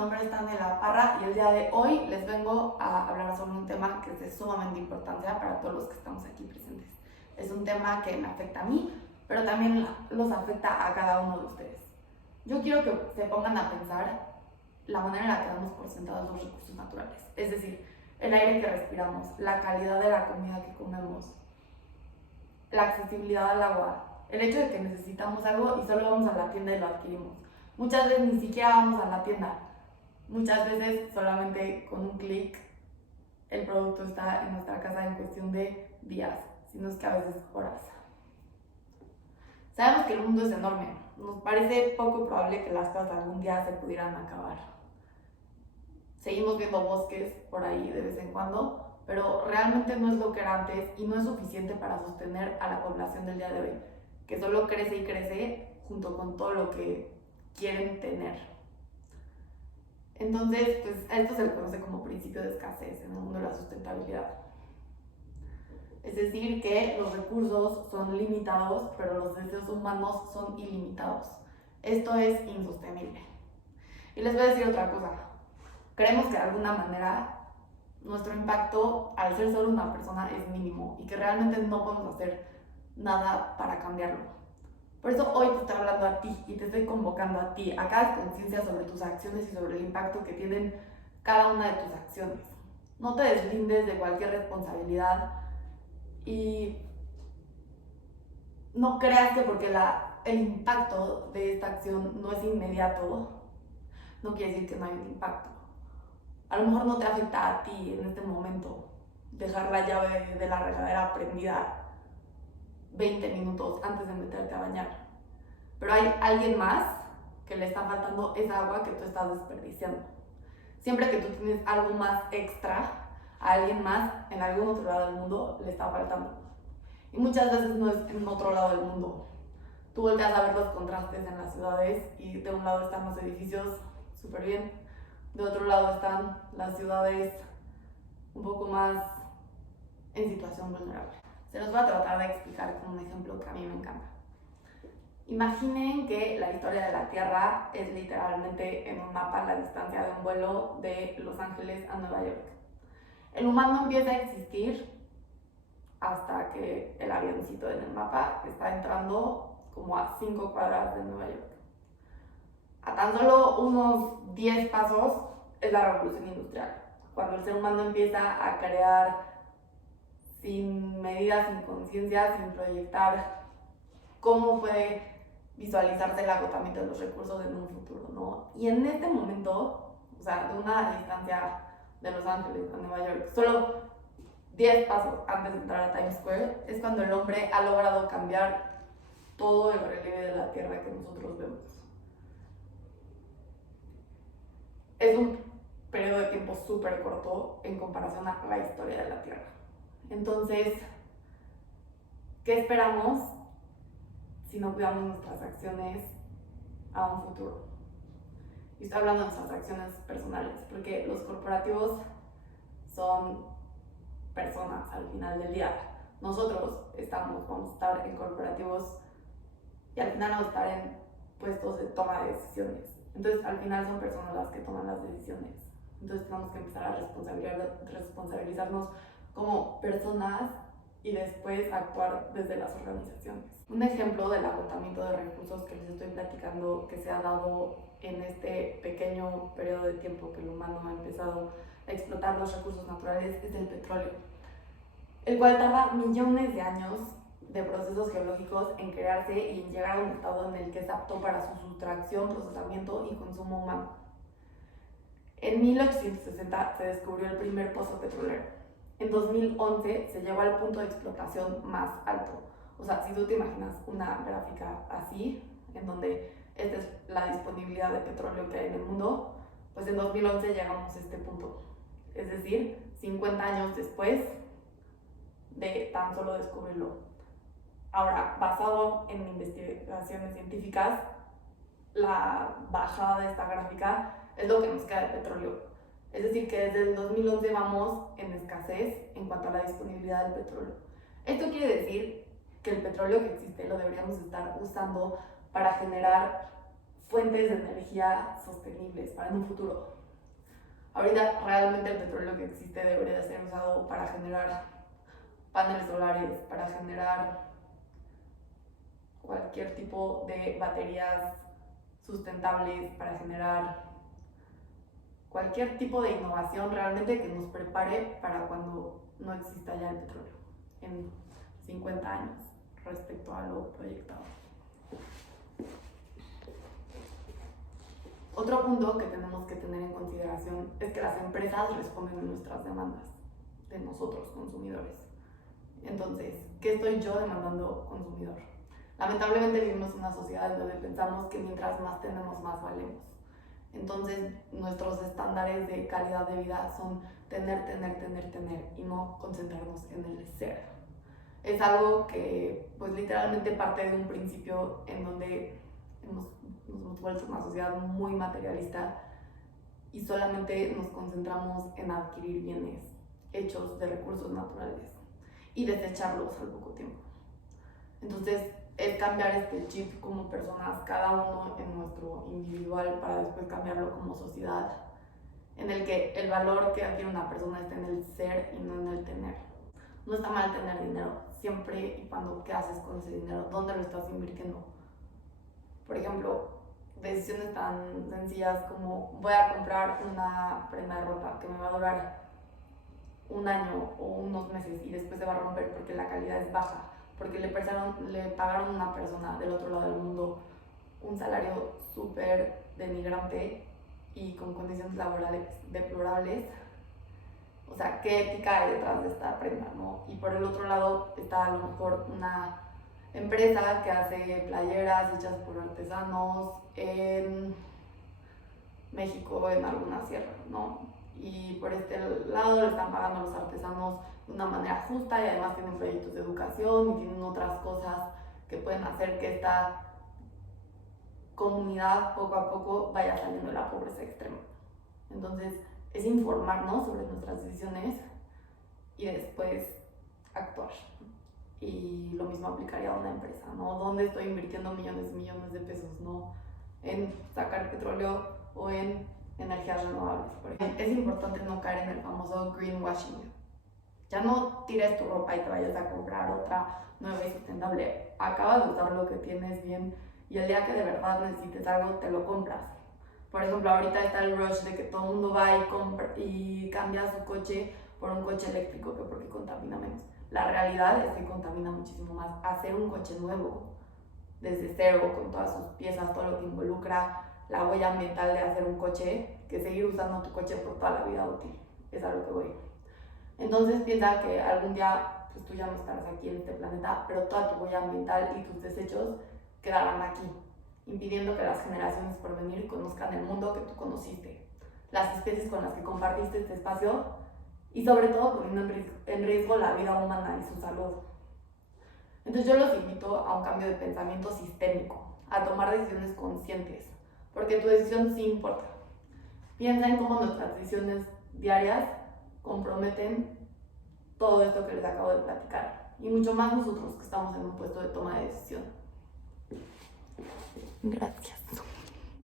nombre es Daniela Parra y el día de hoy les vengo a hablar sobre un tema que es de sumamente importancia para todos los que estamos aquí presentes. Es un tema que me afecta a mí, pero también los afecta a cada uno de ustedes. Yo quiero que se pongan a pensar la manera en la que damos por sentados los recursos naturales, es decir, el aire que respiramos, la calidad de la comida que comemos, la accesibilidad al agua, el hecho de que necesitamos algo y solo vamos a la tienda y lo adquirimos. Muchas veces ni siquiera vamos a la tienda. Muchas veces solamente con un clic el producto está en nuestra casa en cuestión de días, si no es que a veces horas. Sabemos que el mundo es enorme. Nos parece poco probable que las cosas algún día se pudieran acabar. Seguimos viendo bosques por ahí de vez en cuando, pero realmente no es lo que era antes y no es suficiente para sostener a la población del día de hoy, que solo crece y crece junto con todo lo que quieren tener. Entonces, pues a esto se le conoce como principio de escasez en el mundo de la sustentabilidad. Es decir, que los recursos son limitados, pero los deseos humanos son ilimitados. Esto es insostenible. Y les voy a decir otra cosa. Creemos que de alguna manera nuestro impacto al ser solo una persona es mínimo y que realmente no podemos hacer nada para cambiarlo. Por eso hoy te estoy hablando a ti y te estoy convocando a ti, a que hagas conciencia sobre tus acciones y sobre el impacto que tienen cada una de tus acciones. No te deslindes de cualquier responsabilidad y no creas que porque el impacto de esta acción no es inmediato, no quiere decir que no hay un impacto. A lo mejor no te afecta a ti en este momento dejar la llave de la regadera prendida 20 minutos antes de meterte a bañar. Pero hay alguien más que le está faltando esa agua que tú estás desperdiciando. Siempre que tú tienes algo más extra, a alguien más en algún otro lado del mundo le está faltando. Y muchas veces no es en otro lado del mundo. Tú volteas a ver los contrastes en las ciudades y de un lado están los edificios súper bien, de otro lado están las ciudades un poco más en situación vulnerable. Se los voy a tratar de explicar con un ejemplo que a mí me encanta. Imaginen que la historia de la Tierra es literalmente en un mapa la distancia de un vuelo de Los Ángeles a Nueva York. El humano empieza a existir hasta que el avioncito en el mapa está entrando como a 5 cuadras de Nueva York. A tan solo unos 10 pasos es la revolución industrial, cuando el ser humano empieza a crear sin medidas, sin conciencia, sin proyectar cómo puede visualizarse el agotamiento de los recursos en un futuro, ¿no? Y en este momento, o sea, de una distancia de Los Ángeles a Nueva York, solo 10 pasos antes de entrar a Times Square, es cuando el hombre ha logrado cambiar todo el relieve de la Tierra que nosotros vemos. Es un periodo de tiempo súper corto en comparación a la historia de la Tierra. Entonces, ¿qué esperamos si no cuidamos nuestras acciones a un futuro? Y estoy hablando de nuestras acciones personales, porque los corporativos son personas al final del día. Nosotros vamos a estar en corporativos y al final vamos a estar en puestos de toma de decisiones. Entonces, al final son personas las que toman las decisiones. Entonces, tenemos que empezar a responsabilizarnos como personas y después actuar desde las organizaciones. Un ejemplo del agotamiento de recursos que les estoy platicando que se ha dado en este pequeño periodo de tiempo que el humano ha empezado a explotar los recursos naturales es el petróleo, el cual tarda millones de años de procesos geológicos en crearse y en llegar a un estado en el que es apto para su sustracción, procesamiento y consumo humano. En 1860 se descubrió el primer pozo petrolero. En 2011 se llegó al punto de explotación más alto. O sea, si tú te imaginas una gráfica así, en donde esta es la disponibilidad de petróleo que hay en el mundo, pues en 2011 llegamos a este punto. Es decir, 50 años después de tan solo descubrirlo. Ahora, basado en investigaciones científicas, la bajada de esta gráfica es lo que nos queda de petróleo. Es decir, que desde el 2011 vamos en escasez en cuanto a la disponibilidad del petróleo. Esto quiere decir que el petróleo que existe lo deberíamos estar usando para generar fuentes de energía sostenibles para un futuro. Ahorita realmente el petróleo que existe debería de ser usado para generar paneles solares, para generar cualquier tipo de baterías sustentables, para generar cualquier tipo de innovación realmente que nos prepare para cuando no exista ya el petróleo en 50 años respecto a lo proyectado. Otro punto que tenemos que tener en consideración es que las empresas responden a nuestras demandas de nosotros, consumidores. Entonces, ¿qué estoy yo demandando, consumidor? Lamentablemente vivimos en una sociedad donde pensamos que mientras más tenemos, más valemos. Entonces, nuestros estándares de calidad de vida son tener y no concentrarnos en el ser. Es algo que, pues, literalmente parte de un principio en donde nos hemos vuelto una sociedad muy materialista y solamente nos concentramos en adquirir bienes hechos de recursos naturales y desecharlos al poco tiempo. Entonces, es cambiar este chip como personas, cada uno en nuestro individual, para después cambiarlo como sociedad, en el que el valor que adquiere una persona está en el ser y no en el tener. No está mal tener dinero, siempre y cuando qué haces con ese dinero, dónde lo estás invirtiendo. Por ejemplo, decisiones tan sencillas como voy a comprar una prenda de ropa que me va a durar un año o unos meses y después se va a romper porque la calidad es baja, porque le pagaron a una persona del otro lado del mundo un salario súper denigrante y con condiciones laborales deplorables. O sea, ¿qué ética hay detrás de esta prenda, no? Y por el otro lado está a lo mejor una empresa que hace playeras hechas por artesanos en México, en alguna sierra, ¿no? Y por este lado le están pagando a los artesanos de una manera justa y además tienen proyectos de educación y tienen otras cosas que pueden hacer que esta comunidad poco a poco vaya saliendo de la pobreza extrema. Entonces, es informarnos sobre nuestras decisiones y después actuar. Y lo mismo aplicaría a una empresa, ¿no? ¿Dónde estoy invirtiendo millones y millones de pesos, no? En sacar petróleo o en energías renovables. Por ejemplo, es importante no caer en el famoso greenwashing. Ya no tires tu ropa y te vayas a comprar otra nueva y sustentable. Acabas de usar lo que tienes bien y el día que de verdad necesites algo, te lo compras. Por ejemplo, ahorita está el rush de que todo el mundo va y cambia su coche por un coche eléctrico que porque contamina menos. La realidad es que contamina muchísimo más. Hacer un coche nuevo, desde cero, con todas sus piezas, todo lo que involucra la huella ambiental de hacer un coche, que seguir usando tu coche por toda la vida útil. Es a lo que voy. Entonces piensa que algún día pues, tú ya no estarás aquí en este planeta, pero toda tu huella ambiental y tus desechos quedarán aquí, impidiendo que las generaciones por venir conozcan el mundo que tú conociste, las especies con las que compartiste este espacio y sobre todo poniendo en riesgo la vida humana y su salud. Entonces yo los invito a un cambio de pensamiento sistémico, a tomar decisiones conscientes, porque tu decisión sí importa. Piensa en cómo nuestras decisiones diarias comprometen todo esto que les acabo de platicar, y mucho más nosotros que estamos en un puesto de toma de decisión. Gracias.